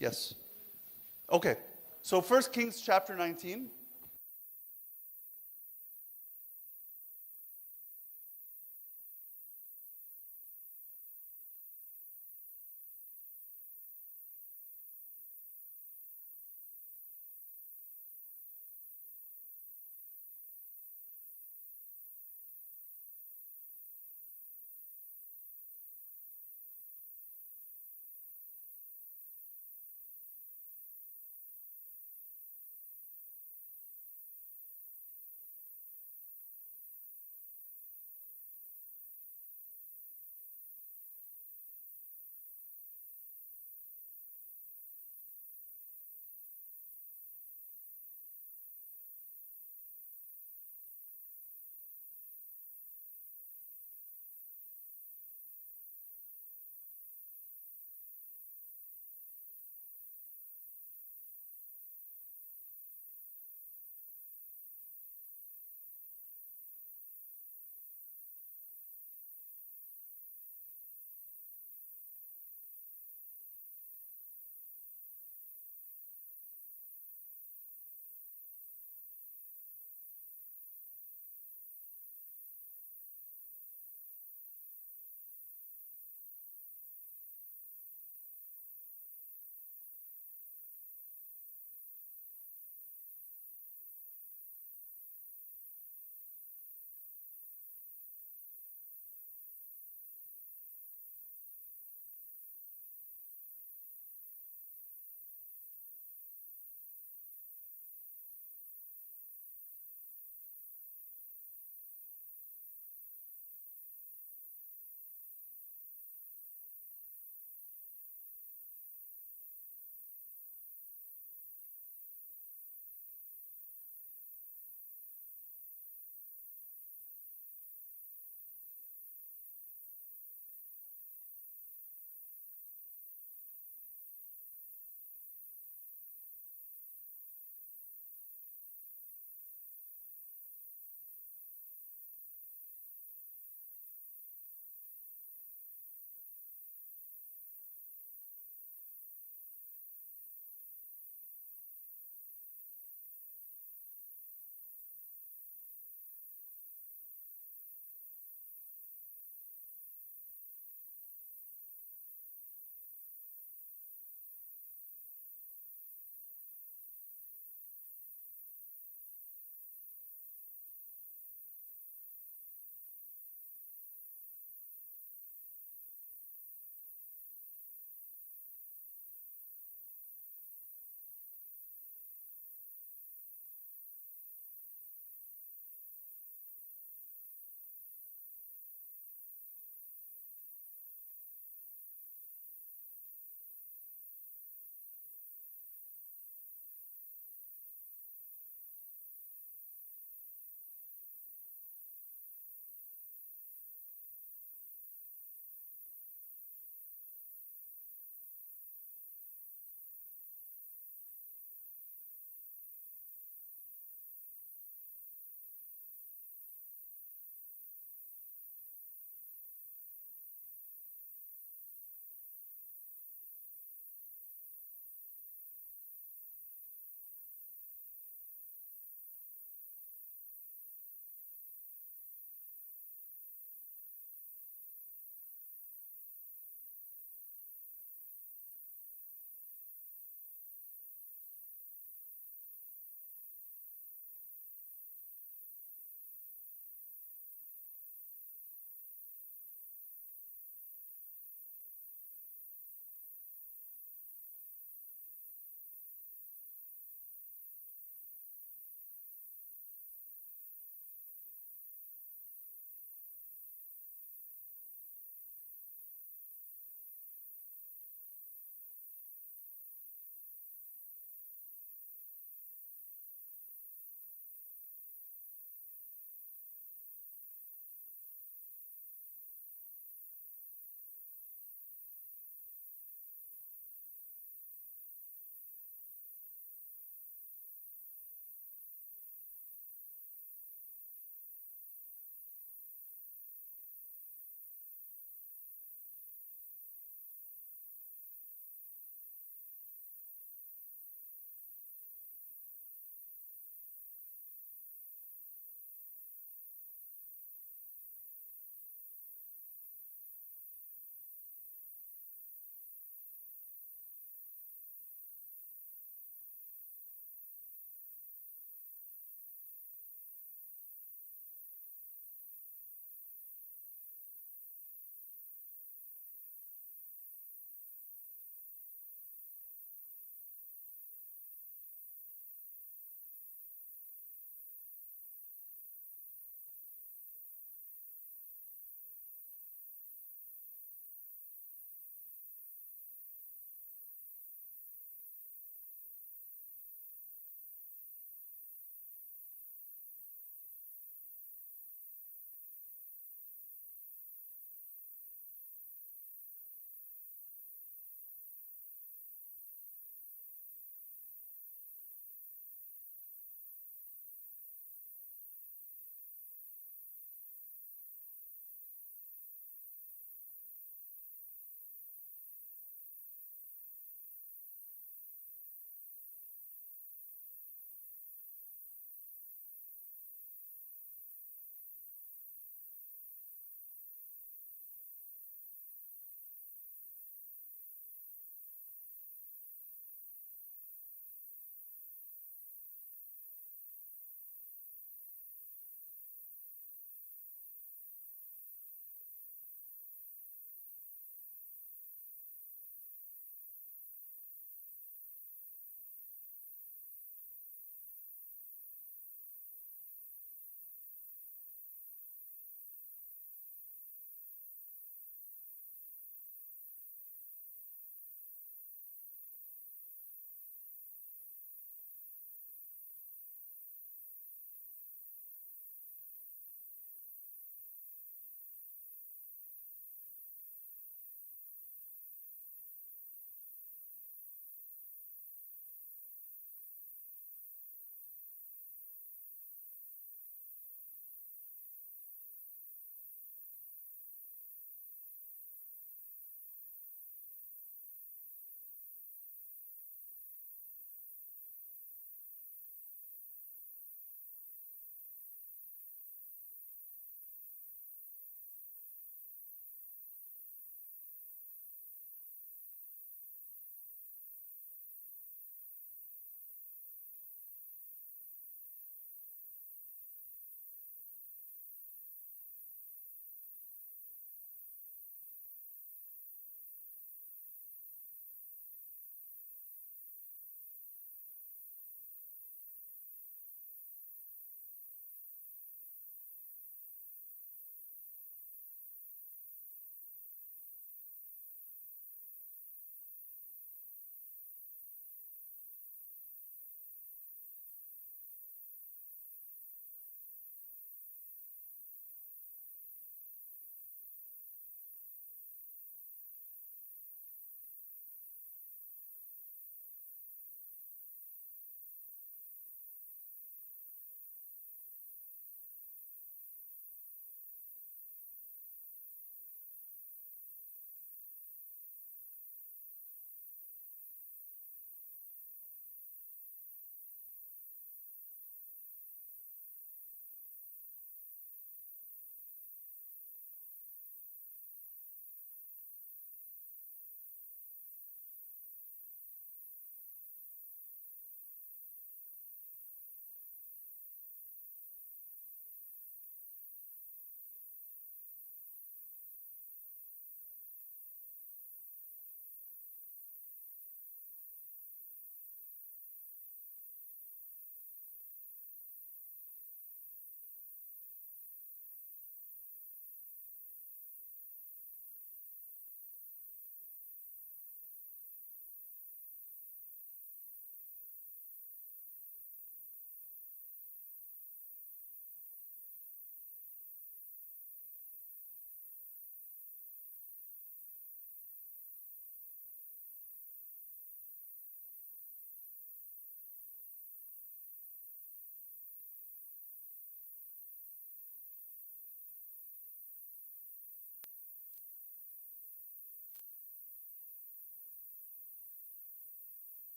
Yes. Okay. So 1 Kings chapter 19.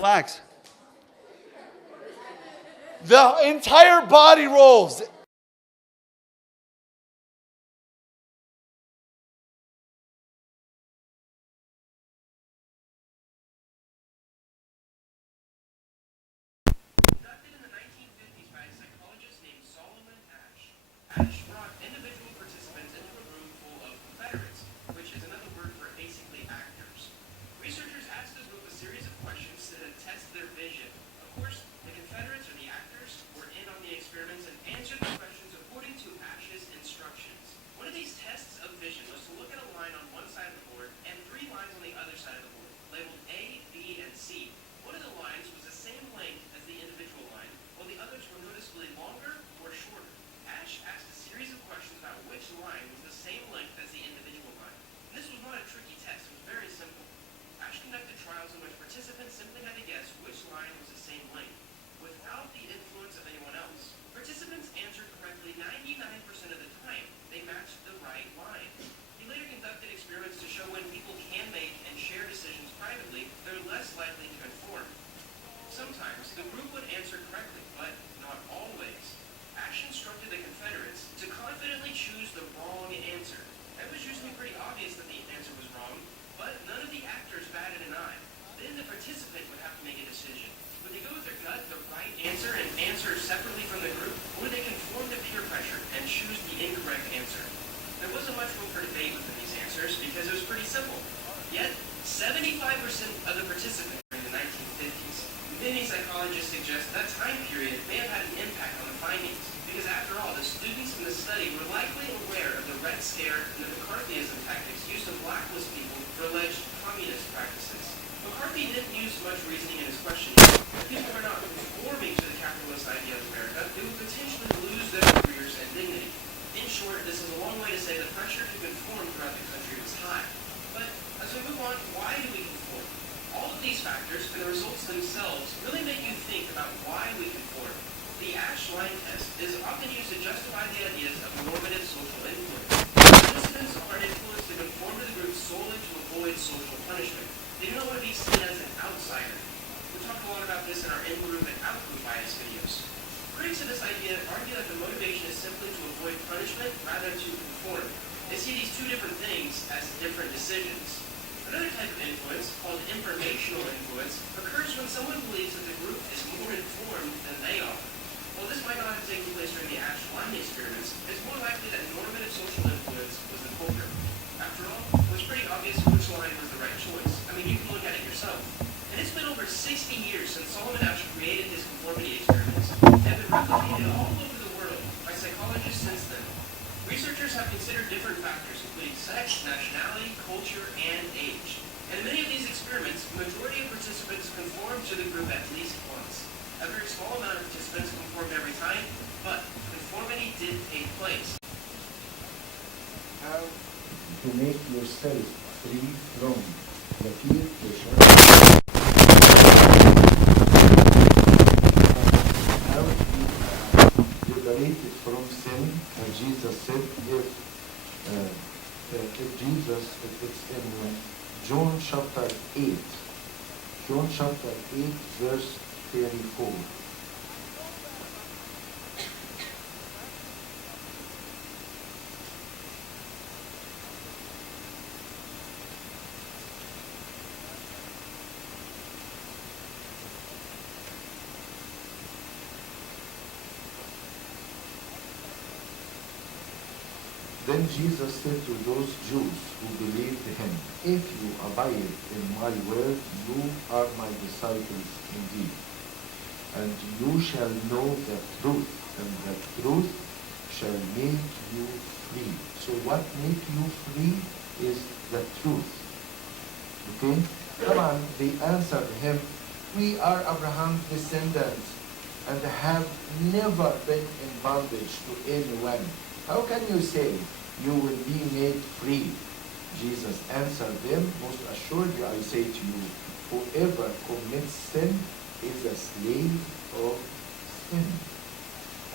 Relax. The entire body rolls. Conducted in the 1950s by a psychologist named Solomon Asch. Asch brought individual participants into a room full of Confederates, which is another word for basically actors. Researchers asked the group a series of questions to test their vision. Of course, the Confederates, or the actors, were in on the experiments and answered the questions according to Asch's instructions. One of these tests of vision was to look at a line on one side of the board and 3 lines on the other side of the board, labeled A, B, and C. One of the lines was the same length as the individual line, while the others were noticeably longer or shorter. Asch asked a series of questions about which line was the same length as the individual line. And this was not a tricky test, it was very simple. Asch conducted trials in which participants simply had to guess which line was the same length, without the influence of anyone else. Participants answered correctly 99% of the time. They matched the right line. He later conducted experiments to show when people can make and share decisions privately, they're less likely to conform. Sometimes the group would answer correctly, but not always. Asch instructed the Confederates to confidently choose the wrong answer. It was usually pretty obvious that the answer was wrong, but none of the actors batted an eye. Then the participant would have to make a decision. Would they go with their gut, the right answer, and answer separately from the group, or would they conform to peer pressure and choose the incorrect answer? There wasn't much room for debate within these answers because it was pretty simple. Yet, 75% of the participants during the 1950s. Many psychologists suggest that time period may have had an impact on the findings, because after all, the students in the study were likely aware of the Red Scare and the McCarthyism tactics used to blacklist people for alleged communist practices. McCarthy didn't use much reasoning in his questioning. If people were not conforming to the capitalist idea of America, they would potentially lose their careers and dignity. In short, this is a long way to say the pressure to conform throughout the country was high. But as we move on, why do we conform? All of these factors and the results themselves really make you think about why we conform. The Asch line test is often used to justify the ideas of normative social influence. Participants are influenced to conform to the group solely to avoid social punishment. They do not want to be seen as an outsider. We talked a lot about this in our in-group and out-group bias videos. Critics of this idea argue that the motivation is simply to avoid punishment rather than to conform. They see these two different things as different decisions. Another type of influence, called informational influence, occurs when someone believes that the group is more informed than they are. While this might not have taken place during the Asch line experiments, it's more likely that normative social influence was the culprit. After all, it was pretty obvious which line was the right choice. I mean, you can look at it yourself. And it's been over 60 years since Solomon Asch created his conformity experiments, and have been replicated all over the world by psychologists since then. Researchers have considered different factors, including sex, nationality, culture, and age. And in many of these experiments, the majority of participants conformed to the group at least once. A very small amount of participants conformed every time, but conformity did take place. How to make yourself free from the peer pressure. How to be liberated from sin. And Jesus said, it's in John chapter 8. John chapter 8, verse 34. Then Jesus said to those Jews who believed him, "If you abide in my word, you are my disciples indeed. And you shall know the truth, and the truth shall make you free." So what make you free is the truth. Okay? Come on, they answered him, "We are Abraham's descendants and have never been in bondage to anyone. How can you say you will be made free?" Jesus answered them, "Most assuredly I say to you, whoever commits sin is a slave of sin.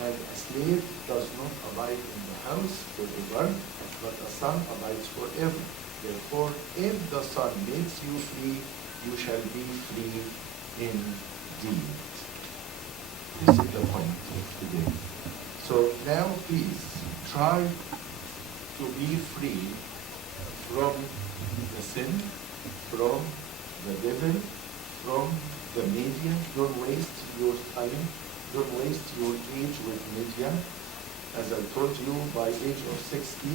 And a slave does not abide in the house forever, but a son abides forever. Therefore, if the Son makes you free, you shall be free indeed. This is the point of today. So now please try to be free from the sin, from the devil, from the media. Don't waste your time. Don't waste your age with media. As I told you, by age of 60,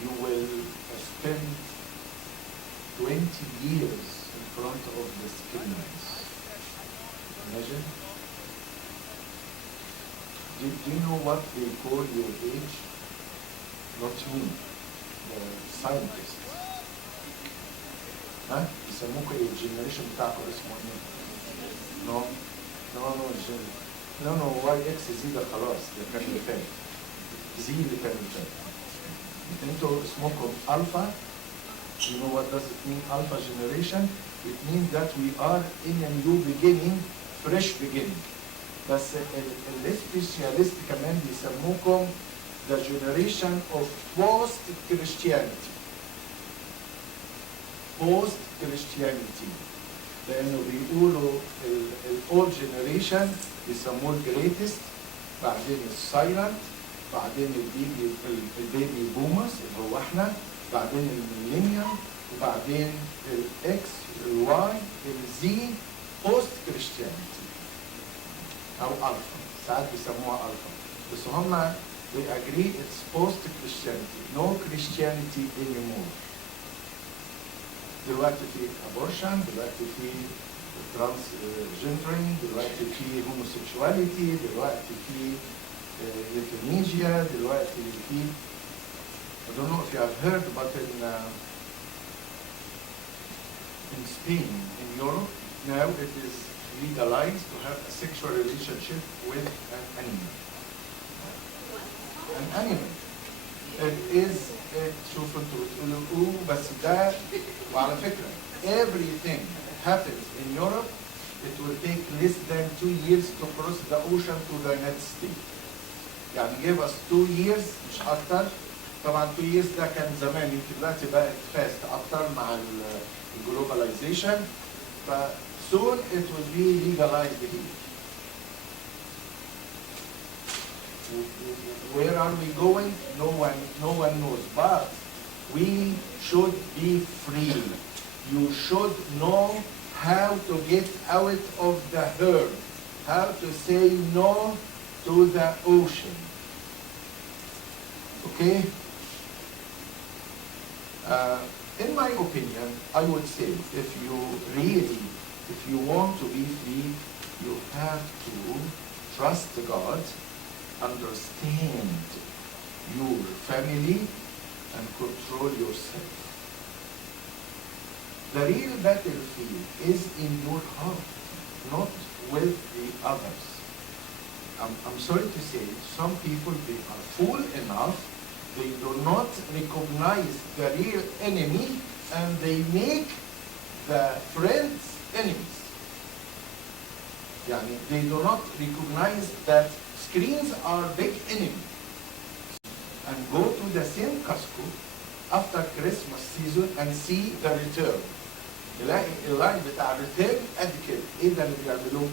you will spend 20 years in front of the screens. Imagine. Do you know what they call your age? Not me, the scientists. ها؟ يسموكوا ايه؟ الجنريشن بتاعكم اسمه ايه؟ نو نو واي اكس زي ده خلاص، ده كان اللي فات. زي اللي كان اللي فات. انتوا اسمكم الفا. You know what does it mean, alpha generation? It means that we are in a new beginning, fresh beginning. بس السبيشاليست كمان بيسموكم the generation of post-Christianity. Post-Christianity. لأنه بيقولوا old generation بيسموه greatest، بعدين silent، بعدين البيبي بومرز اللي هو احنا، بعدين الميلينيوم، وبعدين الاكس، الواي، الزي، post-Christianity. أو ألفا، ساعات بيسموها ألفا، بس هم they agree it's post-Christianity, no Christianity anymore. دلوقتي في abortion، دلوقتي في transgendering، دلوقتي في homosexuality، دلوقتي في euthanasia، دلوقتي في I don't know if you have heard, but in Spain, in Europe, now it is legalized to have a sexual relationship with an animal. An animal. It is شوفوا انتوا بتقولوا بس ده، وعلى فكرة everything happens in Europe, it will take less than 2 years to cross the ocean to the United States. يعني give us 2 years مش أكتر. طبعا 2 years ده كان زمان، يمكن دلوقتي بقت fast أكتر مع الجلوباليزيشن. ف soon it will be legalized here. Where are we going? No one knows. But we should be free. You should know how to get out of the herd, how to say no to the ocean. Okay? In my opinion, I would say if you want to be free, you have to trust God, understand your family, and control yourself. The real battlefield is in your heart, not with the others. I'm sorry to say, some people, they are fool enough, they do not recognize the real enemy, and they make the friends enemies. Yani they do not recognize that screens are big enemy. And go to the same Costco after Christmas season and see the return. تلاقي اللاين بتاع الريتيرن قد كده. ايه ده اللي بيعملوه؟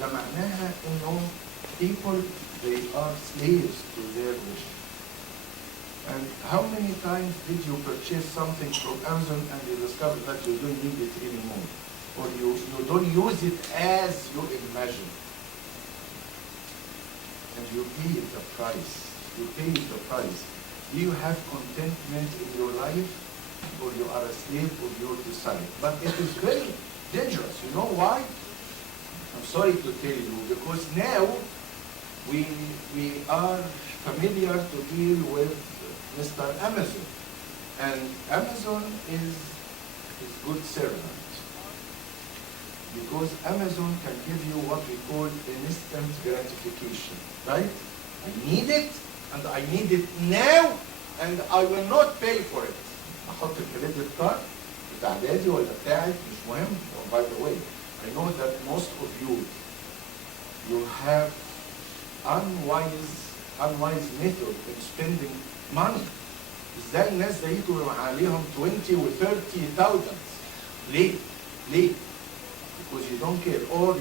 ده معناها انه people they are slaves to their wish. And how many times did you purchase something from Amazon and you discover that you don't need it anymore? Or you don't use it as you imagine? And you pay the price. You pay the price. Do you have contentment in your life? Or you are a slave of your desire? But it is very dangerous. You know why? I'm sorry to tell you, because now we are familiar to deal with Mr. Amazon. And Amazon is good servant. Because Amazon can give you what we call instant gratification, right? I need it, and I need it now, and I will not pay for it. أحط الكريدت كارد بتاع دادي ولا بتاعك مش مهم. By the way, I know that most of you have unwise method in spending money. ازاي الناس زيكم عليهم 20 و 30,000؟ ليه؟ because you don't care, or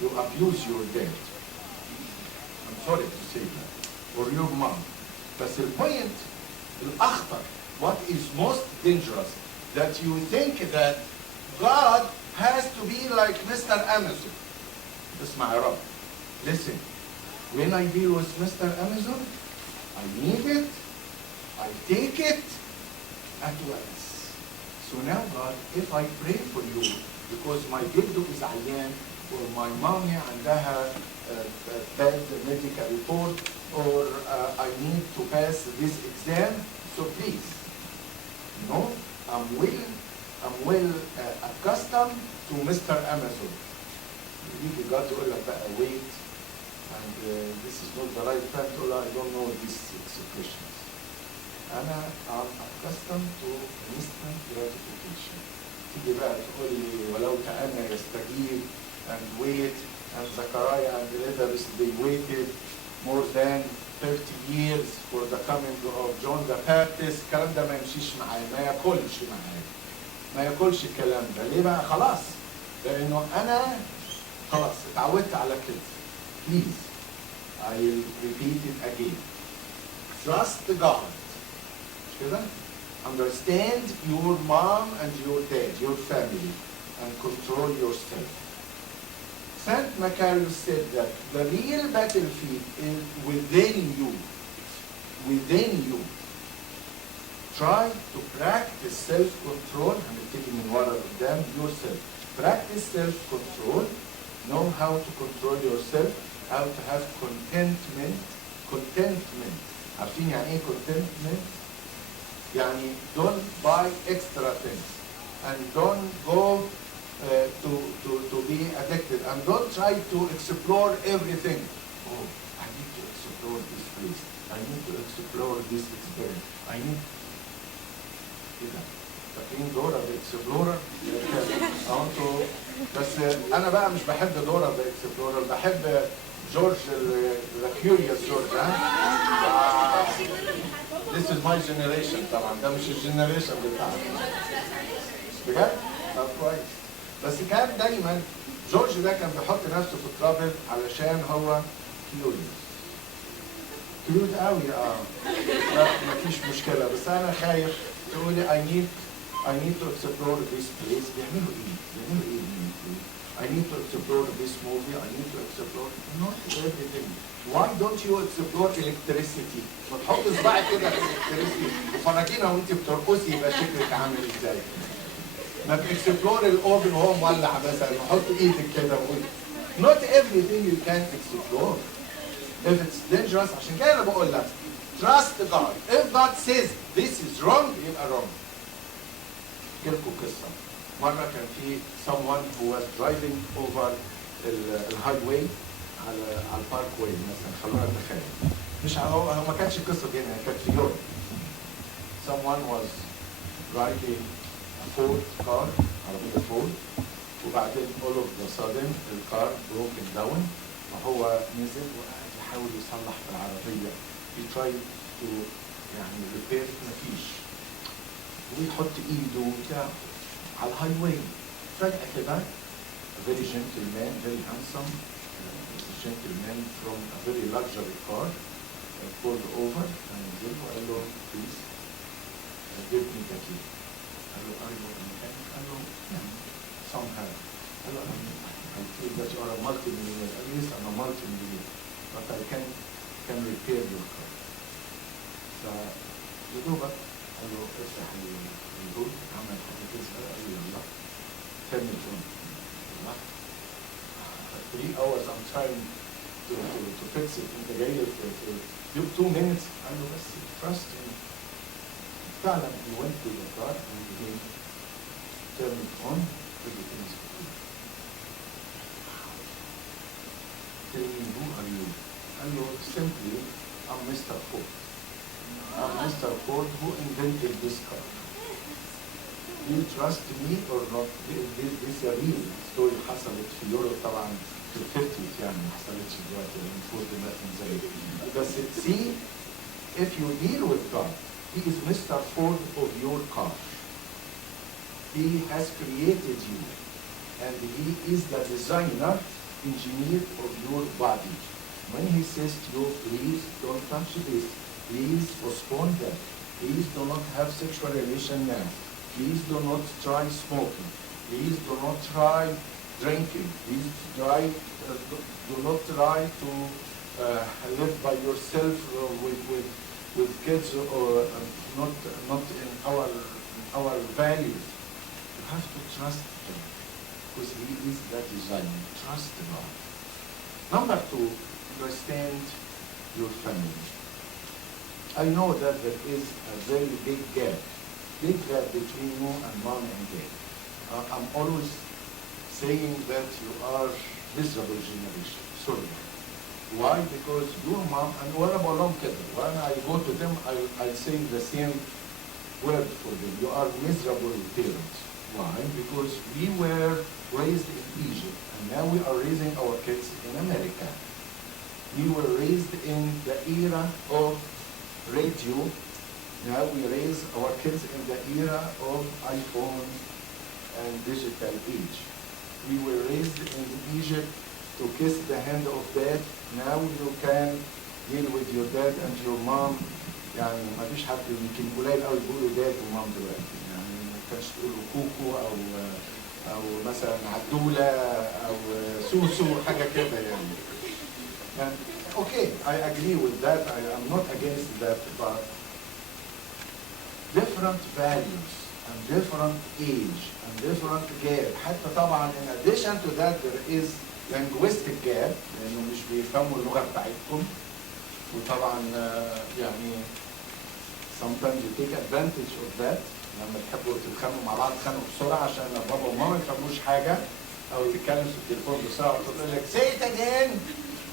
you abuse your dad. I'm sorry to say that. Or your mom. بس البوينت الأخطر, what is most dangerous, that you think that God has to be like Mr. Amazon. اسمع يا رب. Listen, when I deal with Mr. Amazon, I need it, I take it at once. So now God, if I pray for you, because my جدو is عيان, or my mommy عندها bad medical report, or I need to pass this exam, so please, no, I'm well accustomed to Mr. Amazon. You got to tقول لك بقى wait, and this is not the right time to I don't know these expressions. I'm accustomed to instant gratification. تيجي بقى تقول لي ولو كأن يستجيب, and wait, and Zechariah and Elizabeth, they waited more than 30 years for the coming of John the Baptist. الكلام ده ما يمشيش معايا, ما ياكلش معايا, ما ياكلش الكلام ده. ليه بقى؟ خلاص, لأنه أنا خلاص اتعودت على كده. Please, I will repeat it again. Trust God. مش كده? Understand your mom and your dad, your family, and control yourself. Saint Macarius said that the real battlefield is within you. Within you. Try to practice self-control. I'm taking in water of them yourself. Practice self-control. Know how to control yourself. How to have contentment. Contentment. عارفين يعني ايه contentment? يعني don't buy extra things. And don't go to be addicted, and don't try to explore everything. Oh, I need to explore this place. I need to explore this experience. I need. كده. فاكرين دورا ذا اكسبلورر؟ بس انا بقى مش بحب دورا ذا اكسبلورر, بحب جورج ذا كيوريوس جورج. This is my generation طبعا, ده مش الجنريشن بتاعنا. بجد؟ طب كويس. بس كان دايما جورج ده كان بيحط نفسه في ترابل علشان هو كيوريوس. كيوت قوي لا مفيش مشكله, بس انا خايف تقولي I need to explore this place. بيعملوا ايه؟ I need to explore this movie. I need to explore not everything. Why don't you explore electricity? ما تحط صباعك كده في electricity وفرجينا وانت بترقصي يبقى شكلك عامل ازاي. ما تكسبلور الاوبن وهو مولع مثلا, وحط ايدك كده وقول. Not everything you can explore. If it's dangerous, عشان كده انا بقول لك trust God. If God says this is wrong, يبقى wrong. احكي لكم قصه. مره كان في someone who was driving over الهايواي على البارك واي مثلا, خلونا نتخيل. مش هو ما كانتش القصه دي هنا, كانت في يوروب. Someone was driving فورد كار, عربية فورد, وبعدين all of a sudden الكار broken down, فهو نزل وقعد يحاول يصلح في العربية. he tried to يعني repair, مفيش, ويحط ايده وبتاع على الهاي واي. فجأة كده a very gentleman, very handsome gentleman from a very luxury car pulled over and نزل وقال له please give me the key. قال له are you a mechanic? قال له yeah, somehow. قال له I feel that you are a multi-millionaire. At least I'm a multi-millionaire, but I can repair your car. فيدوبك قال له افتح البوت, عمل حاجة كده, قال له يلا turn it on. يلا 3 hours I'm trying to fix it. انت جاي في 2 minutes. قال له بس trust me. فعلا he went to the car and he turned it on. Everything is okay. Tell me, who are you? قال له simply I'm Mr. Ford. I'm Mr. Ford who invented this car. Do you trust me or not? This is a real story حصلت في يوروب طبعا في ال50s, يعني ما حصلتش دلوقتي لان فورد مثلا زي. بس see, if you deal with God, He is Mr. Ford of your car. He has created you. and he is the designer, engineer of your body. When he says to you, please don't touch this, please postpone that, please do not have sexual relation now, please do not try smoking, please do not try drinking, please do not try to live by yourself with kids or not in our values. You have to trust him because he is the designer. Trust God. Number two, understand your family. I know that there is a very big gap between you and mom and dad. I'm always saying that you are miserable generation. Sorry. Why? Because your mom, and وانا بقول لهم كده, when I go to them, I say the same word for them. You are miserable parents. Why? Because we were raised in Egypt, and now we are raising our kids in America. We were raised in the era of radio. Now we raise our kids in the era of iPhone and digital age. We were raised in Egypt to kiss the hand of dad. Now you can deal with your dad and your mom. يعني ما فيش حد, يمكن قليل قوي بيقولوا داد ومام دلوقتي. يعني ما كانش تقولوا كوكو او مثلا عدوله او سوسو حاجه كده يعني. Okay, I agree with that. I am not against that, but different values and different age and different gap. حتى طبعا in addition to that there is linguistic gap, لانه مش بيفهموا اللغه بتاعتكم. وطبعا يعني sometimes you take advantage of that. لما تحبوا تتخانقوا مع بعض تتخانقوا بسرعه عشان بابا وماما ما يفهموش حاجه, او يتكلم في التليفون بسرعه وتقول لك say it again.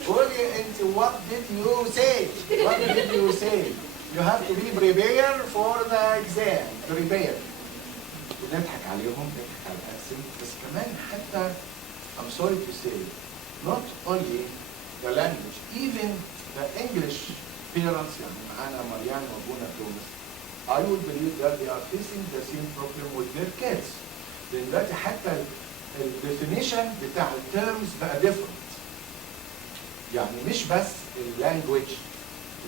قولي انت what did you say? What did you say? You have to be prepared for the exam. Prepare. ونضحك عليهم, نضحك على الاكسنت, بس كمان حتى I'm sorry to say, not only the language, even the English parents, يعني معانا مريان وابونا توماس, I would believe that they are facing the same problem with their kids. لأن دلوقتي حتى الديفينيشن بتاع التيرمز بقى different. يعني مش بس اللانجوج,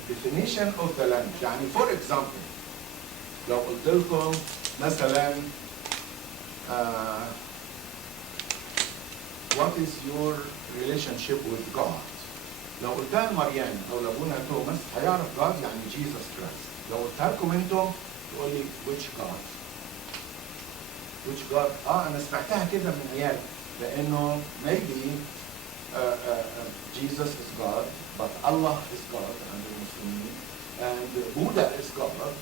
الديفينيشن of the language. يعني for example, لو قلت لكم مثلا what is your relationship with God? لو قلتها لمريان او لابونا توماس هيعرف God يعني Jesus Christ. لو قلتها لكم انتم تقول لي which God? Which God? انا سمعتها كده من عيال, لانه maybe Jesus is God, but Allah is God عند المسلمين, and Buddha is God.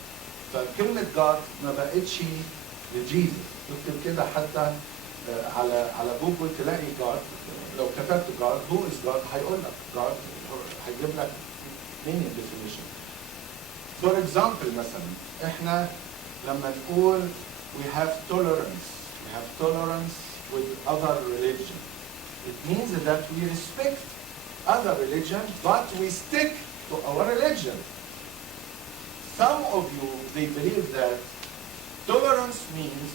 فكلمة God ما بقتش لجيسس. تكتب كده حتى على جوجل تلاقي God. لو كتبت God, who is God? هيقول لك God, هيجيب لك many definition. For example مثلا احنا لما نقول we have tolerance with other religion. It means that we respect other religion, but we stick to our religion. Some of you, they believe that tolerance means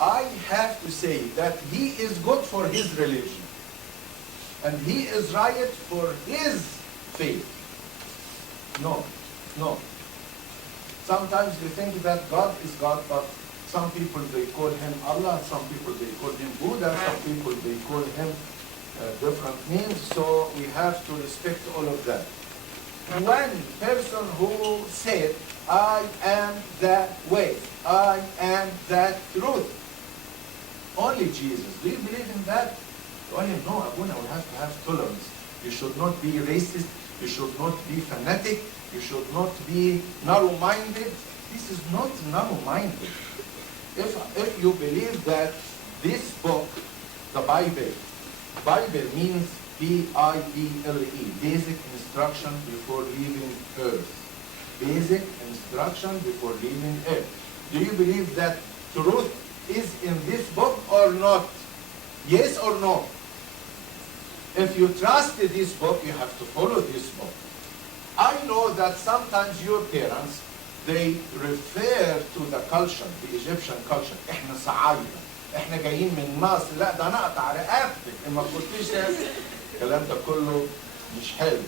I have to say that he is good for his religion and he is right for his faith. No. Sometimes they think that God is God, but some people they call him Allah, some people they call him Buddha, some people they call him different names, so we have to respect all of that. One person who said, I am that way, I am that truth, only Jesus. Do you believe in that? Only no, Abuna, we have to have tolerance. You should not be racist, you should not be fanatic, you should not be narrow-minded. This is not narrow-minded. If you believe that this book, the Bible means B-I-B-L-E, basic instruction before leaving earth. Basic instruction before leaving earth. Do you believe that truth is in this book or not? Yes or no? If you trust this book, you have to follow this book. I know that sometimes your parents, they refer to the culture, the Egyptian culture. احنا صعايدة, احنا جايين من مصر، لا ده انا اقطع رقبتك ان ما كنتيش الكلام ده كله مش حلو.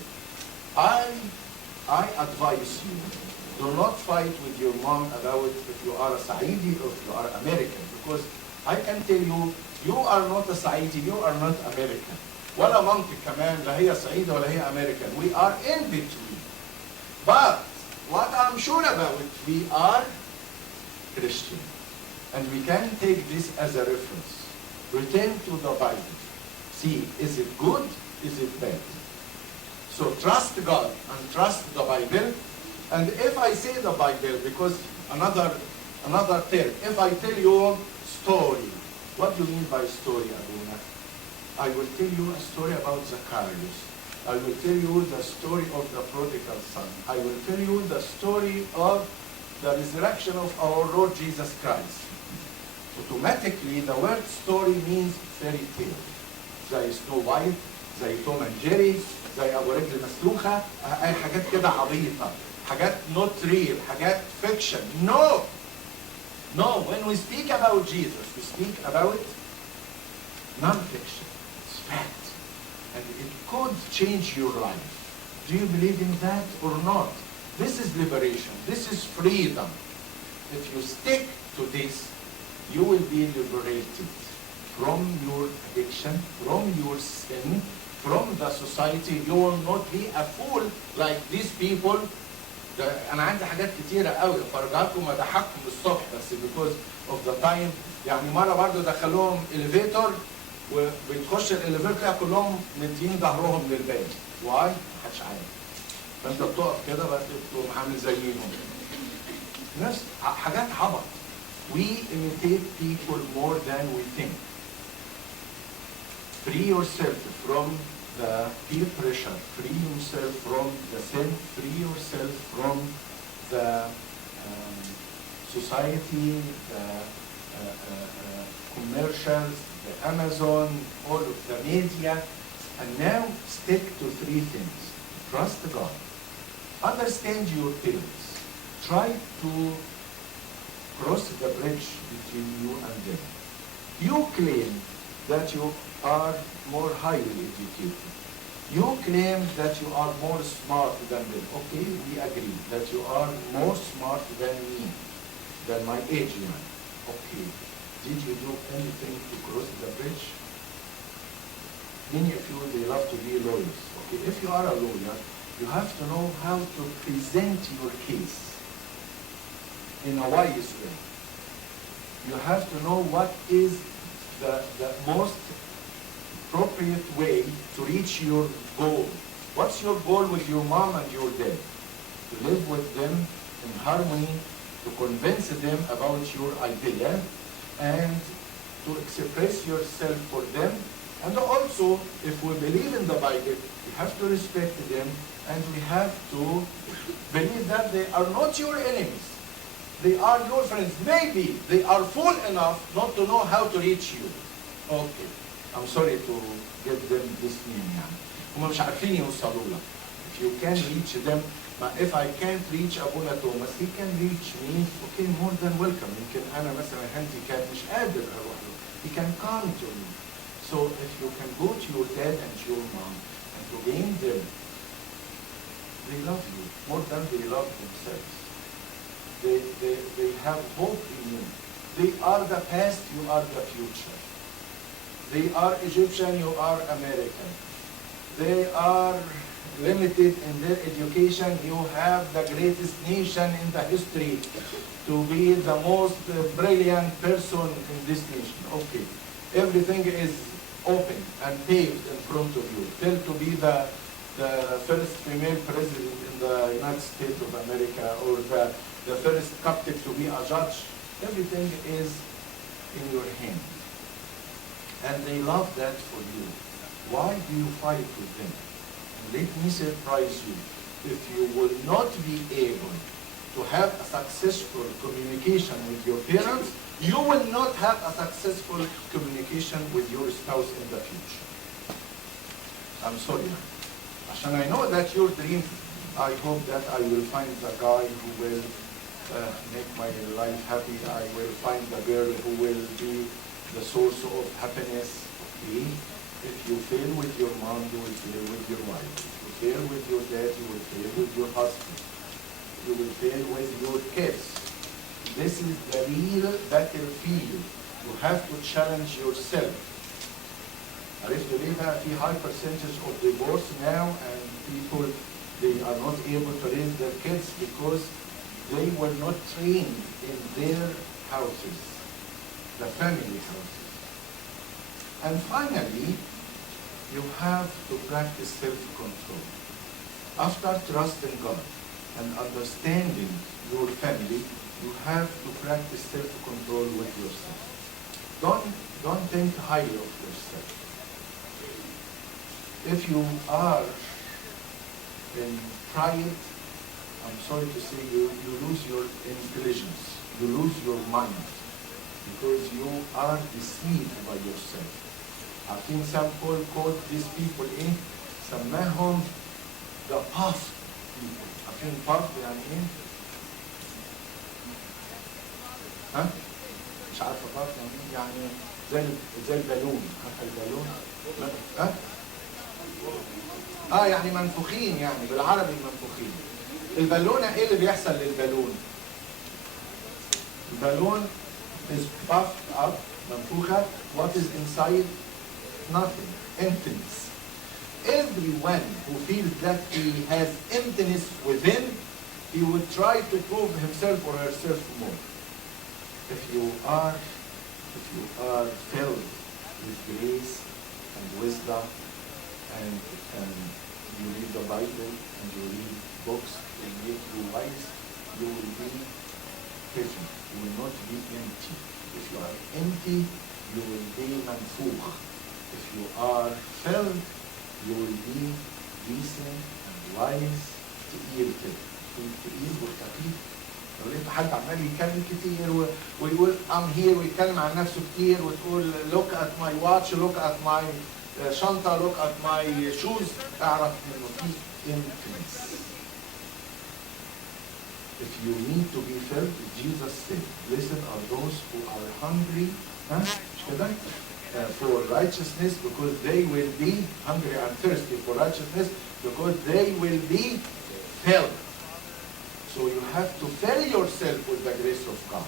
I advise you, do not fight with your mom about if you are a Saidi or if you are American, because I can tell you, you are not a Saidi, you are not American. ولا مامتك كمان لا هي صعيدة ولا هي American. We are in between. But what I'm sure about, we are Christian. And we can take this as a reference. Return to the Bible. See, is it good? Is it bad? So trust God and trust the Bible. And if I say the Bible, because another term, if I tell you story, what do you mean by story, Abuna? I will tell you a story about Zacharias. I will tell you the story of the prodigal son. I will tell you the story of the resurrection of our Lord Jesus Christ. Automatically, the word story means fairy tale. زي سنو وايت، زي توم اند جيري، زي ابو رجل مسلوخه، اي حاجات كده عبيطه، حاجات not real، حاجات fiction. No! No, when we speak about Jesus, we speak about non-fiction. It's fact. And it could change your life. Do you believe in that or not? This is liberation. This is freedom. If you stick to this, you will be liberated from your addiction, from your sin, from the society. You will not be a fool like these people. أنا عندي حاجات كتيرة قوي فرجعتكم أضحككم الصبح بس because of the time. يعني مرة برضه دخلوهم elevator وبتخش الاليفيتور كلهم مدين ظهرهم للباب. واي؟ محدش عارف. فأنت بتقف كده بقى تقوم عامل زيهم. نفس حاجات عبط. We imitate people more than we think. Free yourself from the peer pressure. Free yourself from the sin. Free yourself from the society, the commercials, the Amazon, all of the media. And now stick to three things. Trust God. Understand your parents. Try to cross the bridge between you and them. You claim that you are more highly educated. You claim that you are more smart than them. Okay, we agree that you are more smart than me, than my age man. Okay, did you do anything to cross the bridge? Many of you, they love to be lawyers. Okay, if you are a lawyer, you have to know how to present your case in a wise way. You have to know what is the most appropriate way to reach your goal. What's your goal with your mom and your dad? To live with them in harmony, to convince them about your idea, and to express yourself for them. And also, if we believe in the Bible, we have to respect them, and we have to believe that they are not your enemies. They are your friends. Maybe they are fool enough not to know how to reach you. Okay. I'm sorry to give them this name يعني. هم مش عارفين يوصلوا لك. If you can reach them, but if I can't reach أبونا توماس, he can reach me. Okay, more than welcome. يمكن أنا مثلا عندي كان مش قادر أروح له. He can come to me. So if you can go to your dad and your mom and to gain them, they love you more than they love themselves. They have hope in you. They are the past, you are the future. They are Egyptian, you are American. They are limited in their education. You have the greatest nation in the history to be the most brilliant person in this nation. Okay. Everything is open and paved in front of you. Till to be the first female president in the United States of America, or the first Coptic to be a judge. Everything is in your hand. And they love that for you. Why do you fight with them? And let me surprise you. If you will not be able to have a successful communication with your parents, you will not have a successful communication with your spouse in the future. I'm sorry. And I know that your dream, I hope that I will find the guy who will make my life happy. I will find the girl who will be the source of happiness. Okay? If you fail with your mom, you will fail with your wife. If you fail with your dad, you will fail with your husband. You will fail with your kids. This is the real battlefield. You have to challenge yourself. عرفتوا ليه بقى في high percentage of divorce now and people they are not able to raise their kids because they were not trained in their houses, the family houses. And finally, you have to practice self-control. After trusting God and understanding your family, you have to practice self-control with yourself. Don't think highly of yourself. If you are in pride, I'm sorry to say you lose your intelligence, you lose your mind, because you are deceived by yourself. عارفين St. Paul called these people ايه؟ سماهم the puffed people. عارفين puffed يعني ايه؟ ها؟ مش عارفة puffed يعني ايه؟ يعني زي البالون، عارفة البالون؟ ها؟ يعني منفوخين، يعني بالعربي منفوخين. البالونة ايه اللي بيحصل للبالون؟ البالون is puffed up, منفوخة. What is inside? Nothing. Emptiness. Everyone who feels that he has emptiness within, he would try to prove himself or herself more. If you are filled with grace and wisdom, and you read the Bible and you read books that make you wise, you will be patient. You will not be empty. If you are empty, you will be منفوخ. If you are filled, you will be decent and wise. تقيل كده. تقيل وخفيف. لو لقيت حد عمال يتكلم كتير ويقول I'm here ويتكلم عن نفسه كتير وتقول look at my watch, look at my شنطة, look at my shoes, اعرف انه في emptiness. If you need to be filled, Jesus said, blessed are those who are hungry, مش كده? For righteousness, because they will be hungry and thirsty for righteousness, because they will be filled. So you have to fill yourself with the grace of God.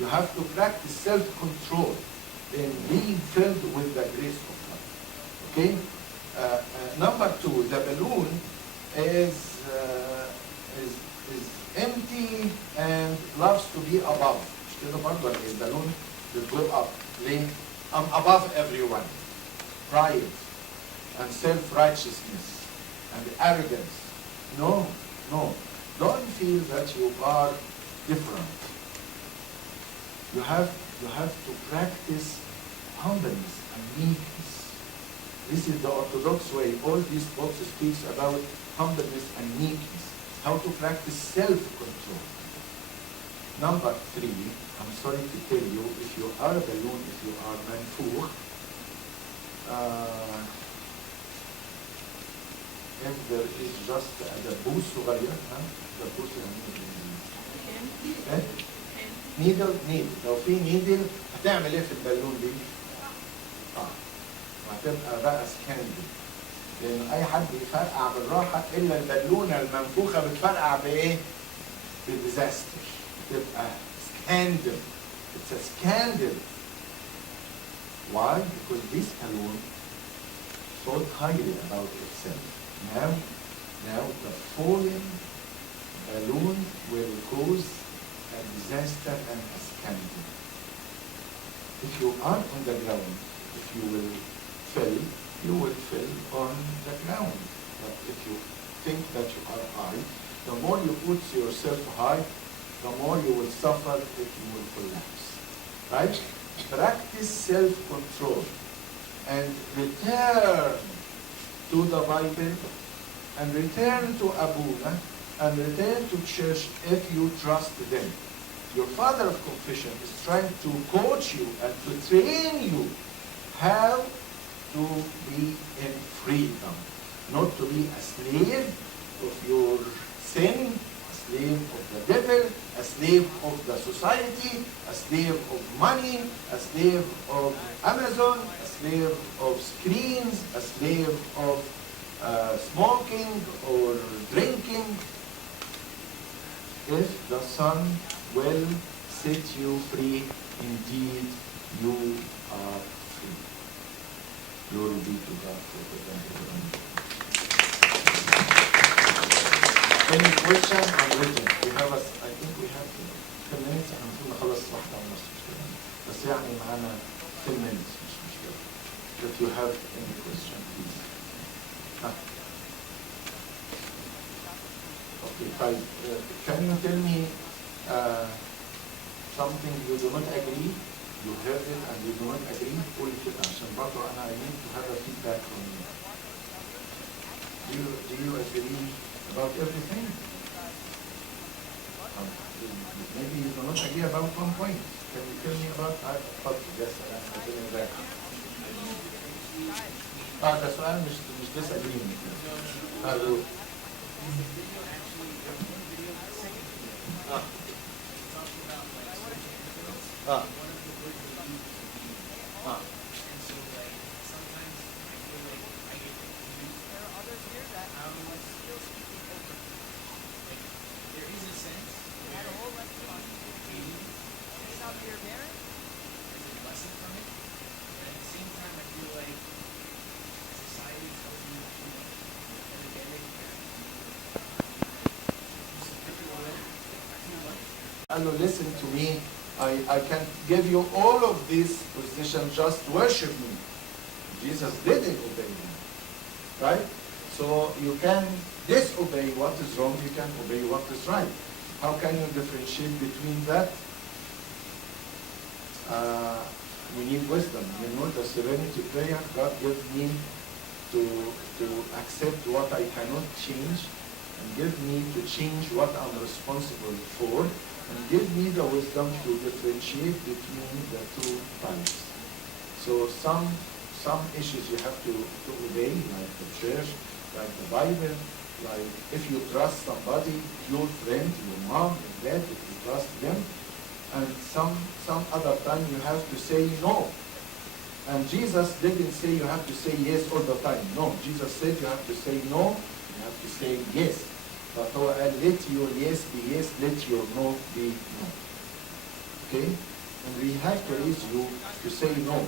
You have to practice self-control in being filled with the grace of God. Okay? Number two, the balloon is empty and loves to be above. مش كده برضه البالون بتgo up. ليه؟ I'm above everyone. Pride and self-righteousness and arrogance. No. Don't feel that you are different. You have to practice humbleness and meekness. This is the Orthodox way. All these books speaks about humbleness and meekness. How to practice self-control. Number three, I'm sorry to tell you, if you are a balloon, if you are منفوخ, if there is just a دبوس صغير, دبوس يعني نيدل. لو في نيدل هتعمل ايه في البالون دي؟ وهتبقى بقى سكاندل. لان اي حد يفرقع بالراحه الا البالونه المنفوخه بتفرقع بايه؟ بديزاستر. تبقى سكاندل. It's a scandal. Why? Because this balloon thought highly about itself. Now the fallen balloon will cause a disaster and a scandal. If you are on the ground, if you will fill, you will fill on the ground. But if you think that you are high, the more you put yourself high, the more you will suffer if you will collapse. Right? Practice self-control and return to the Bible and return to Abuna and return to church if you trust them. Your father of confession is trying to coach you and to train you how to be in freedom, not to be a slave of your sin, a slave of the devil, a slave of the society, a slave of money, a slave of Amazon, a slave of screens, a slave of smoking or drinking. If the Son will set you free, indeed you are free. Glory be to God for the Any question? I'm waiting. We have I think we have 10 minutes until نخلص واحدة ونص مش كده. بس يعني معانا 10 minutes مش مشكلة. If you have any question, please. Okay, طيب. Can you tell me something you do not agree? You heard it and you do not agree? قول كده عشان برضه أنا I need to have a feedback from you. Do you agree about everything? Maybe you do not agree about one point. Can you tell me about yes, I'm telling that. ده سؤال مش disagreement. Listen to me, I can give you all of these positions, just worship me. Jesus didn't obey him, right? So you can disobey what is wrong, you can obey what is right. How can you differentiate between that? We need wisdom. You know, the serenity prayer, God gives me to accept what I cannot change, and give me to change what I'm responsible for, and give me the wisdom to differentiate between the two types. So some issues you have to obey, like the church, like the Bible, like if you trust somebody, your friend, your mom, your dad, if you trust them, and some other time you have to say no. And Jesus didn't say you have to say yes all the time. No, Jesus said you have to say no, you have to say yes. But let your yes be yes, let your no be no. Okay? And we have to raise you to say no.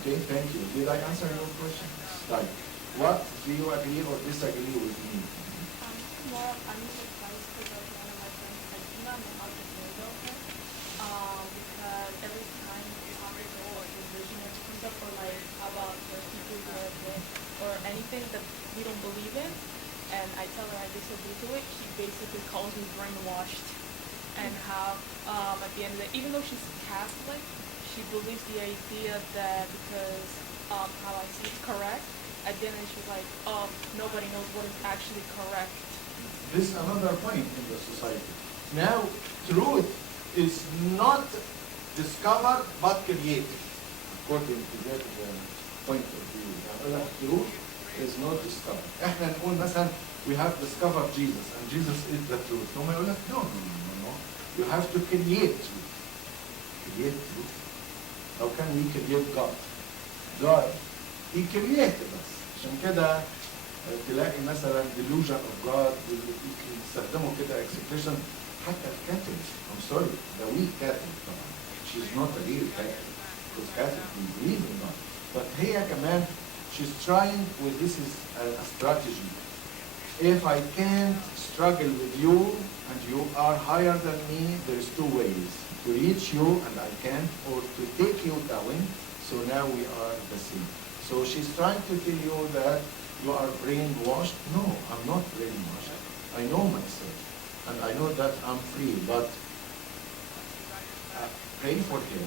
Okay, thank you. Did I answer your question? Right. What do you agree or disagree with me? Well, I'm surprised because one of my friends said, do not know how to pray about it. Because every time the topic or the vision comes up, or like about the people who are dead, or anything that we don't believe in, and I tell her I disagree to it, she basically calls me brainwashed. And how at the end of the day, even though she's Catholic, she believes the idea that because how I see it's correct, at the end she's like, nobody knows what is actually correct. This is another point in the society. Now, truth is not discovered but created, according to that point of view. Truth is not discovered. احنا نقول مثلا we have discovered Jesus and Jesus is the truth. هم يقول لك no. You have to create truth. Create truth. How can we create God? God, He created us. عشان كده تلاقي مثلا delusion of God يستخدموا كده expression حتى الكاثوليك. I'm sorry, the weak Catholic طبعا. She's not a real Catholic. Because Catholic we believe in God. But هي كمان she's trying with this is a strategy. If I can't struggle with you and you are higher than me, there's two ways. To reach you and I can't, or to take you down, so now we are the same. So she's trying to tell you that you are brainwashed. No, I'm not brainwashed. I know myself. And I know that I'm free, but pray for her.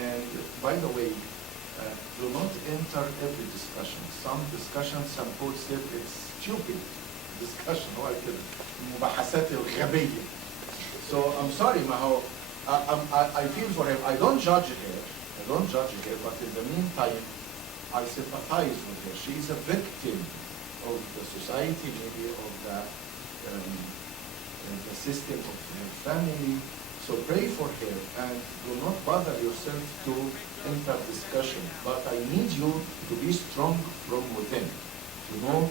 And by the way, do not enter every discussion. Some discussions, some folks say it's stupid discussion, like المباحثات الغبية. So I'm sorry, Maho. I feel for him. I don't judge her. But in the meantime, I sympathize with her. She is a victim of the society, maybe of the system of her family. So pray for her and do not bother yourself to enter discussion. But I need you to be strong from within. To know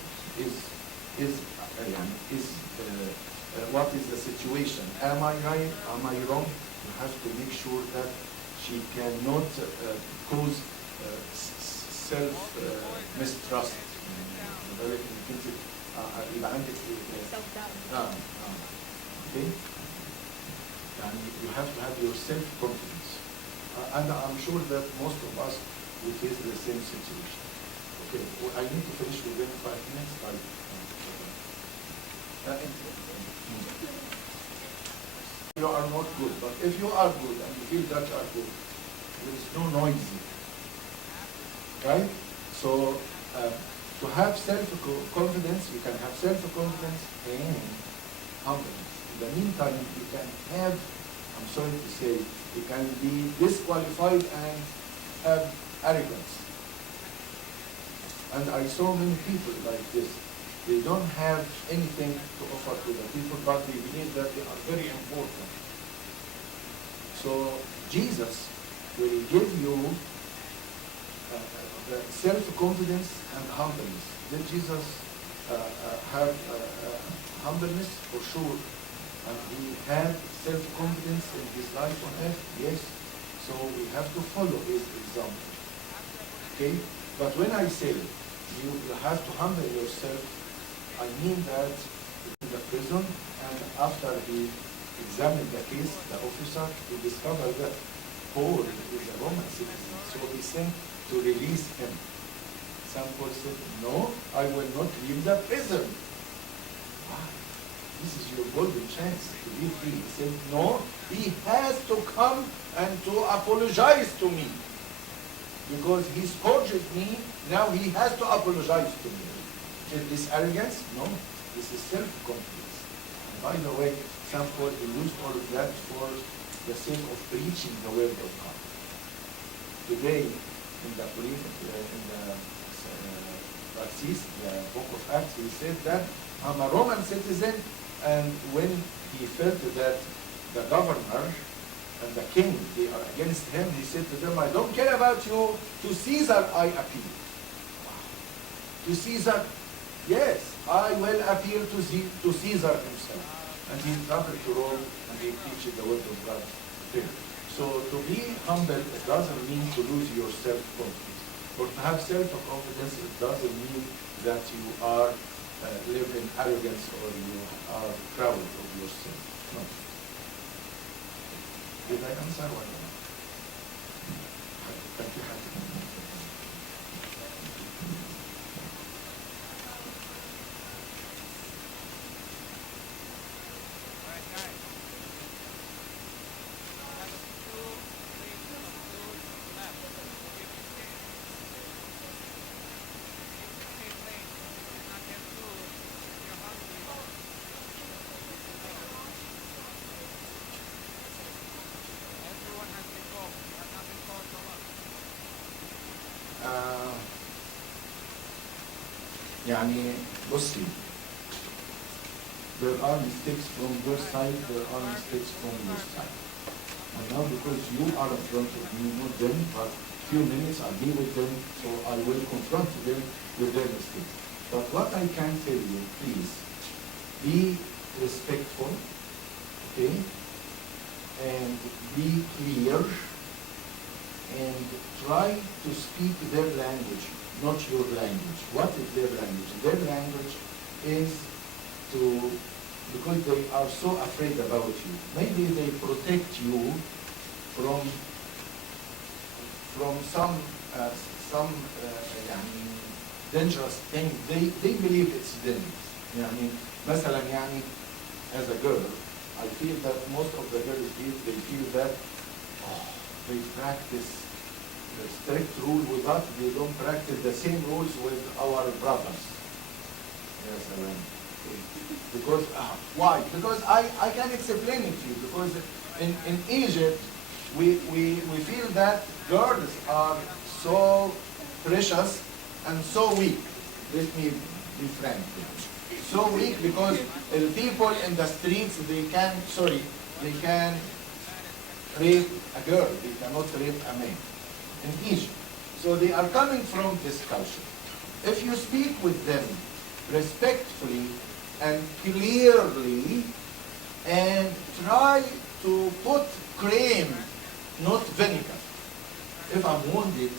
what is the situation. Am I right? Am I wrong? You have to make sure that she cannot cause self-mistrust. يبقى عندك okay. And you have to have your self-confidence. And I'm sure that most of us will face the same situation. Okay, well, I need to finish within 5 minutes. You are not good, but if you are good and you feel that you are good, there is no noisy. Right? So, to have self-confidence, you can have self-confidence and humbleness. In the meantime, you can have, I'm sorry to say, you can be disqualified and have arrogance. And I saw many people like this. They don't have anything to offer to the people, but they believe that they are very important. So Jesus will give you the self-confidence and humbleness. Did Jesus have humbleness? For sure. And he had self-confidence in his life on earth? Yes. So we have to follow his example. Okay? But when I say you have to humble yourself, I mean that in the prison, and after he examined the case, the officer, he discovered that Paul is a Roman citizen. So he sent to release him. Some Paul said, no, I will not leave the prison. Why? This is your golden chance to be free. He said, no, he has to come and to apologize to me. Because he scourged me, now he has to apologize to me. Is this arrogance? No, this is self-confidence. And by the way, some Paul used all of that for the sake of preaching the word of God. Today, in the book of Acts, he said that I'm a Roman citizen, and when he felt that the governor and the king, they are against him, he said to them, I don't care about you, to Caesar I appeal. To Caesar, yes, I will appeal to Caesar himself. And he traveled to Rome and he preached the word of God there. So to be humble, it doesn't mean to lose your self-confidence. Or to have self-confidence, it doesn't mean that you are live in arrogance or you are proud of yourself. No. Did I answer one? Thank you. يعني بصي, there are mistakes from your side, there are mistakes from your side. And now because you are in front of me, not them, but few minutes I'll be with them, so I will confront them with their mistakes. But what I can tell you, please, be respectful, okay? And be clear, and try to speak their language, not your language. What is their language? Their language is because they are so afraid about you. Maybe they protect you from some dangerous thing. They believe it's dangerous. مثلا as a girl, I feel that most of the girls they feel that they practice the strict rule with us, they don't practice the same rules with our brothers. Yes, because, why? Because I can explain it to you, because in Egypt, we feel that girls are so precious and so weak. Let me be frank. So weak because the people in the streets, they can rape a girl, they cannot rape a man in Egypt. So they are coming from this culture. If you speak with them respectfully and clearly and try to put cream, not vinegar. If I'm wounded,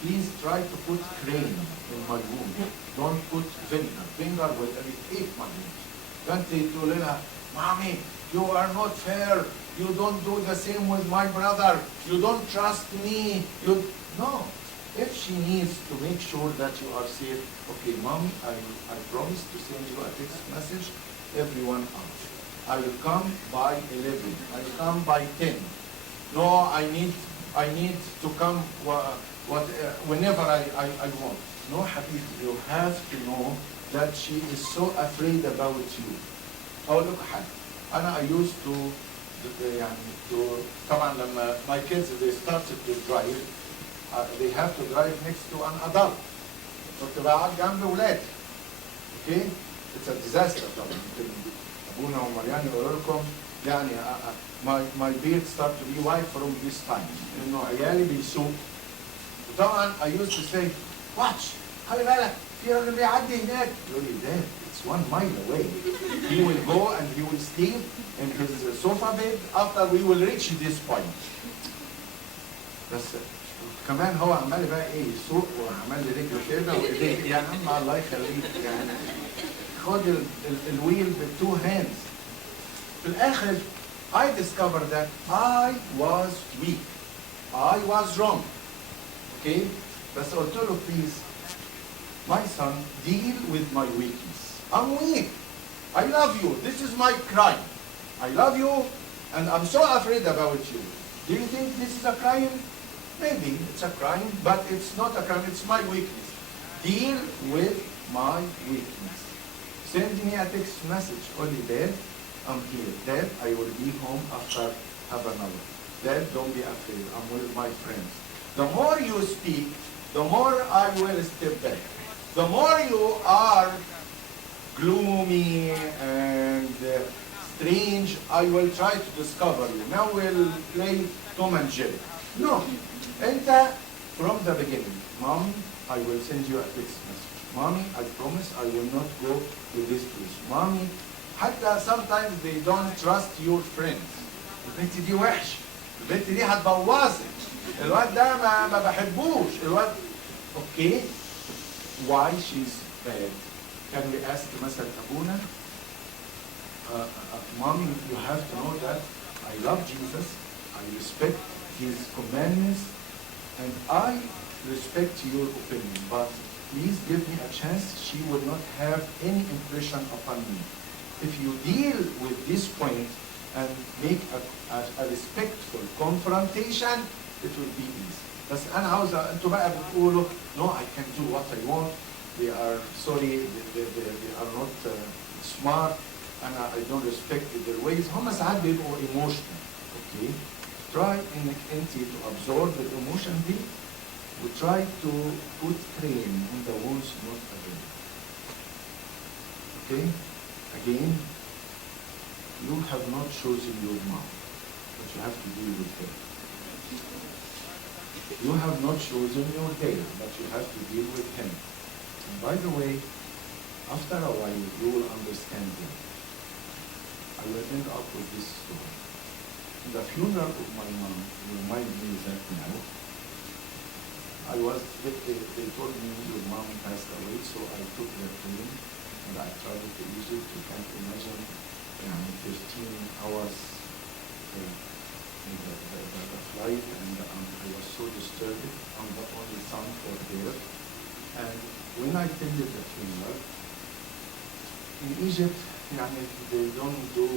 please try to put cream in my wound. Don't put vinegar. Vinegar will irritate my wound. Don't tell her, Mommy, you are not fair. You don't do the same with my brother. You don't trust me. No. If she needs to make sure that you are safe, okay, Mommy, I promise to send you a text message every 1 hour. I will come by 11. I will come by 10. No, I need to come whenever I want. No, Habibi, you have to know that she is so afraid about you. أقول لك حاجة. أنا I used to طبعا لما my kids they started to drive, they have to drive next to an adult. كنت بقعد جنب ولادي. Okay? It's a disaster طبعا. أبونا ومريان يقولوا لكم يعني my beard start to be white from this time. إنه عيالي بيسوقوا. وطبعا I used to say, watch, خلي بالك في راجل بيعدي هناك. يقول لي Dad, it's 1 mile away. He will go and he will sleep in his sofa bed after we will reach this point. بس كمان هو عمال بقى ايه يسوق وعمال رجله كده وايديه يا عم الله يخليك يعني خد الويل ب2 hands. في الاخر I discovered that I was weak. I was wrong. Okay? بس قلت له please, my son, deal with my weakness. I'm weak. I love you. This is my crime. I love you and I'm so afraid about you. Do you think this is a crime? Maybe it's a crime, but it's not a crime. It's my weakness. Deal with my weakness. Send me a text message. Only Dad, I'm here. Dad, I will be home after half an hour. Dad, don't be afraid. I'm with my friends. The more you speak, the more I will step back. The more you are gloomy and strange, I will try to discover you. Now we'll play Tom and Jerry. No. Enter from the beginning. Mom, I will send you a text message. Mommy, I promise I will not go to this place. Mommy, حتى sometimes they don't trust your friends. البنت دي وحش. البنت دي هتبوظك. الواد ده ما بحبوش. الواد okay. Why she's bad? Can we ask مثلا أبونا? Mommy, you have to know that I love Jesus. I respect his commandments. And I respect your opinion, but please give me a chance. She will not have any impression upon me. If you deal with this point and make a respectful confrontation, it will be easy. بس أنا عاوزة أنتوا بقى بتقولوا no, I can do what I want. They are sorry, they are not smart, and I don't respect their ways. هم ساعات بيبقوا emotional. Okay. Try انك انت to absorb the emotion دي و try to put cream in the wounds, not again. Okay? Again, you have not chosen your mom, but you have to deal with her. You have not chosen your dad, but you have to deal with him. And by the way, after a while, you will understand him. I will end up with this story. The funeral of my mom reminded me that now they told me your mom passed away, so I took the plane and I traveled to Egypt. You can't imagine 13 hours in the flight, and I was so disturbed. I'm the only son for there. And when I attended the funeral, in Egypt, they don't do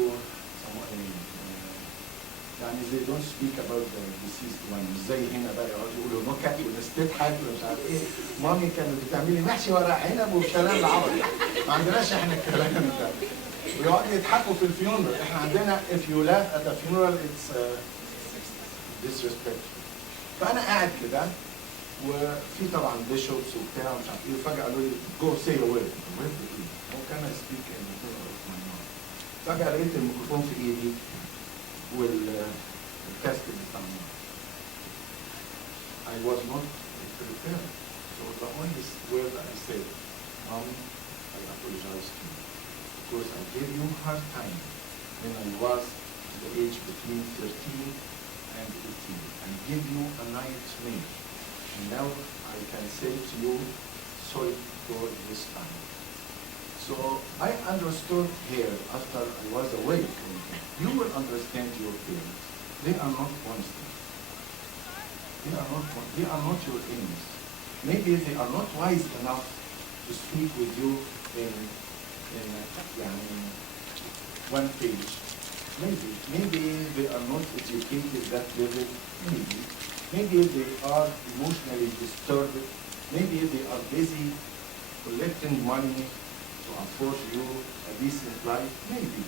they don't speak about the deceased one. زي هنا بقى يقعدوا يقولوا نكت ونستضحك ومش عارف ايه. مامي كانت بتعملي محشي ورق عنب والكلام العربي. ما عندناش احنا الكلام ده. ويقعدوا يضحكوا في الفيونرال. احنا عندنا if you laugh at a funeral it's disrespectful. فأنا قاعد كده وفي طبعا بيشوبس وبتاع مش عارف ايه، وفجاه قالوا لي جو سي ويرد. ويرد ايه؟ هو كان سبيك فجاه لقيت الميكروفون في ايدي والكاسكت بتاع النار. I was not prepared. So the only word I said, I apologize to you because I gave you hard time when I was the age between 13 and 18 and give you a nightmare. And now I can say to you, sorry for this time. So I understood here after I was away from you. You will understand your parents. They are not monsters. They are not your enemies. Maybe they are not wise enough to speak with you in one page. Maybe they are not educated that level. Maybe they are emotionally disturbed. Maybe they are busy collecting money to afford you a decent life. Maybe,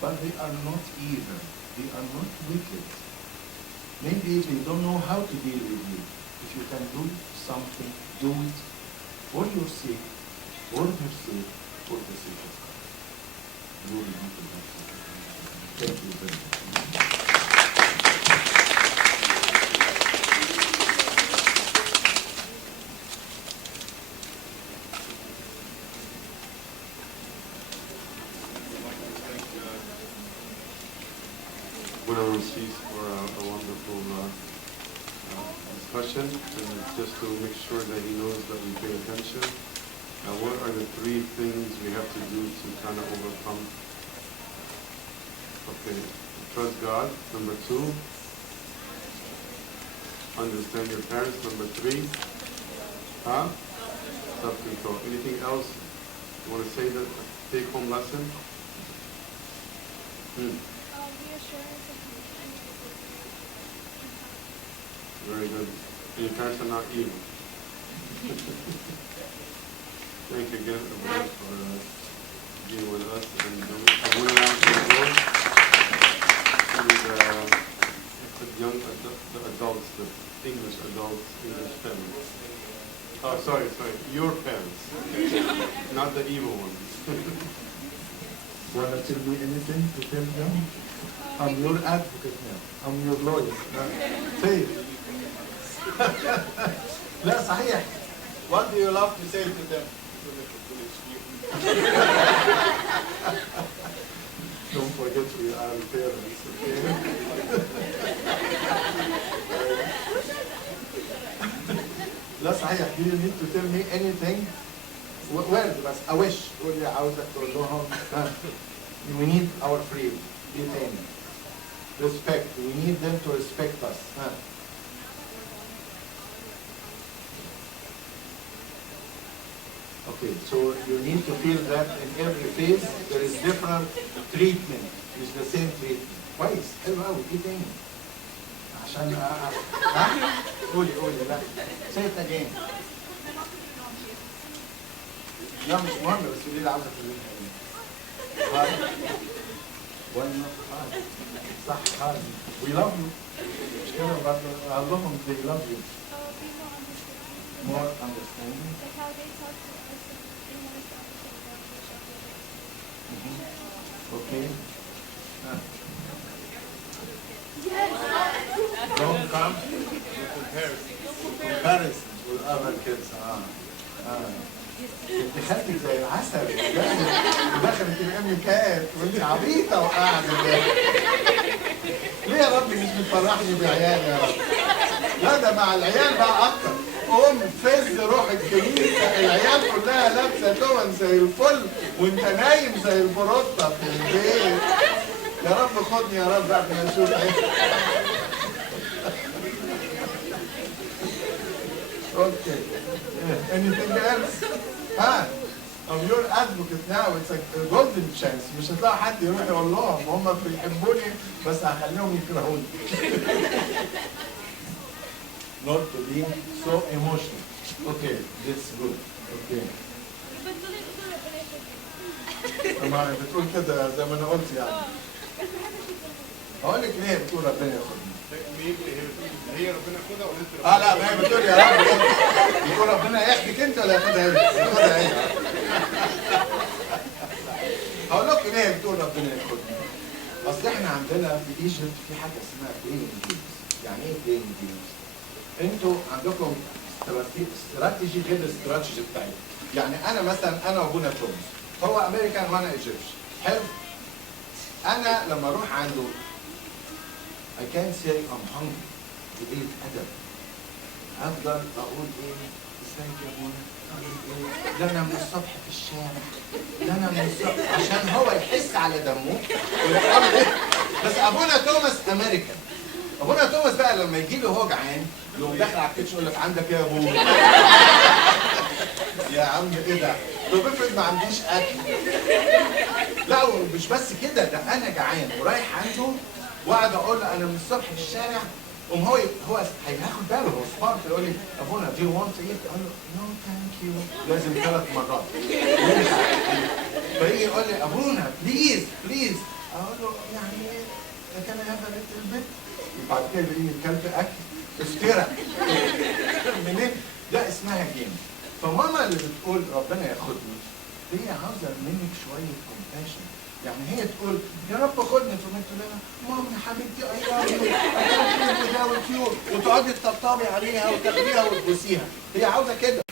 but they are not evil. They are not wicked. Maybe they don't know how to deal with you. If you can do something, do it for your sake, for their sake, for the sake of God. Glory be to God. Thank you very much. Brother Moises for a wonderful discussion, and just to make sure that he knows that we pay attention. What are the 3 things we have to do to kind of overcome? Okay, trust God. Number 2, understand your parents. Number 3, self-control. Anything else you want to say, that take-home lesson? Reassurance and Very good. And your parents are not evil. Thank you again, Abuna, for being with us. And Abuna now to the board. The young the adults, the English adults, English family. Oh, sorry, your parents. Not the evil ones. Want to tell me anything to tell them? I'm your advocate now. I'm your lawyer. Say it. لا صحيح. What do you love to say to them? Don't forget we are parents, okay? لا صحيح. Do you need to tell me anything? Word بس a wish. قول لي عاوزك تقول لهم we need our freedom. ايه تاني؟ Respect. We need them to respect us. Okay, so you need to feel that in every phase there is different treatment. It's the same treatment. كويس، حلو قوي. ايه تاني؟ عشان قولي لا. Say it again. لا مش مهم، بس قولي لي عاوزة تقوليها ايه. ولا صح حاجة. We love you. مش كده برضه اللهم they love you. be more understanding. More understanding. Like how they talk to us and they want us to understand what they show Okay. Yes. Don't come comparison with other kids. انت خدتك زي العسل ودخلت الام كات وانت عبيطه وقاعده ليه يا رب مش بتفرحني بعيالي يا رب؟ لا ده مع العيال بقى اكتر. قوم فز روح الكنيسه، العيال كلها لابسه توم زي الفل وانت نايم زي البروطه في البيت. يا رب خدني يا رب قبل ما اشوف عيال. Okay. Anything else? I'm your advocate now. It's like a golden chance. مش هتلاقي حد يروح يقول لهم هم بيحبوني بس هخليهم يكرهوني. Not to be so emotional. Okay, that's good. Okay. ما بتقول كده زي ما انا قلت يعني. هقول لك ليه بتقول ربنا ياخدني. هي ربنا ياخدها ولا انت؟ لا ما هي بتقول يا رب يقول ربنا ياخدك انت ولا ياخدها هي؟ ياخدها هي. هقول لكم ليه بتقول ربنا ياخدها. اصل احنا عندنا في ايجيبت في حاجه اسمها بلاينج جيمز. يعني ايه بلاينج جيمز؟ انتوا عندكم استراتيجي غير الاستراتيجي بتاعتي. يعني انا مثلا انا وابونا توماس، هو امريكان وانا ايجيبشن. حلو؟ انا لما اروح عنده I can't say I'm hungry. بقية أدب. أفضل أقول إيه؟ إزيك يا أبونا؟ عامل إيه؟ ده أنا من الصبح في الشارع. ده أنا من الصبح عشان هو يحس على دمه ويقول إيه؟ بس أبونا توماس أمريكان. أبونا توماس بقى لما يجي له هو جعان يقوم داخل على الكيتشن يقول لك عندك إيه يا أبونا؟ يا عم إيه ده؟ طب افرض ما عنديش أكل. لا ومش بس كده، ده أنا جعان ورايح عنده وقعد اقول له انا من الصبح في الشارع، هو هياخد باله، هو سمارت يقول لي ابونا do you want to eat؟ اقول له no thank you لازم 3 مرات. فيجي يقول لي ابونا بليز بليز، اقول له يعني ايه كان هذا البيت؟ وبعد كده يلاقيني كلت اكل افترى منين؟ ده اسمها جيم. فماما اللي بتقول ربنا ياخدني هي عاوزه منك شويه كومباشن. يعني هي تقول يا رب خدني، تقوم تقول لها ماما يا حبيبتي اي لاف يو وتقعدي تطبطبي عليها وتاخديها وتبوسيها. هي عاوزه كده.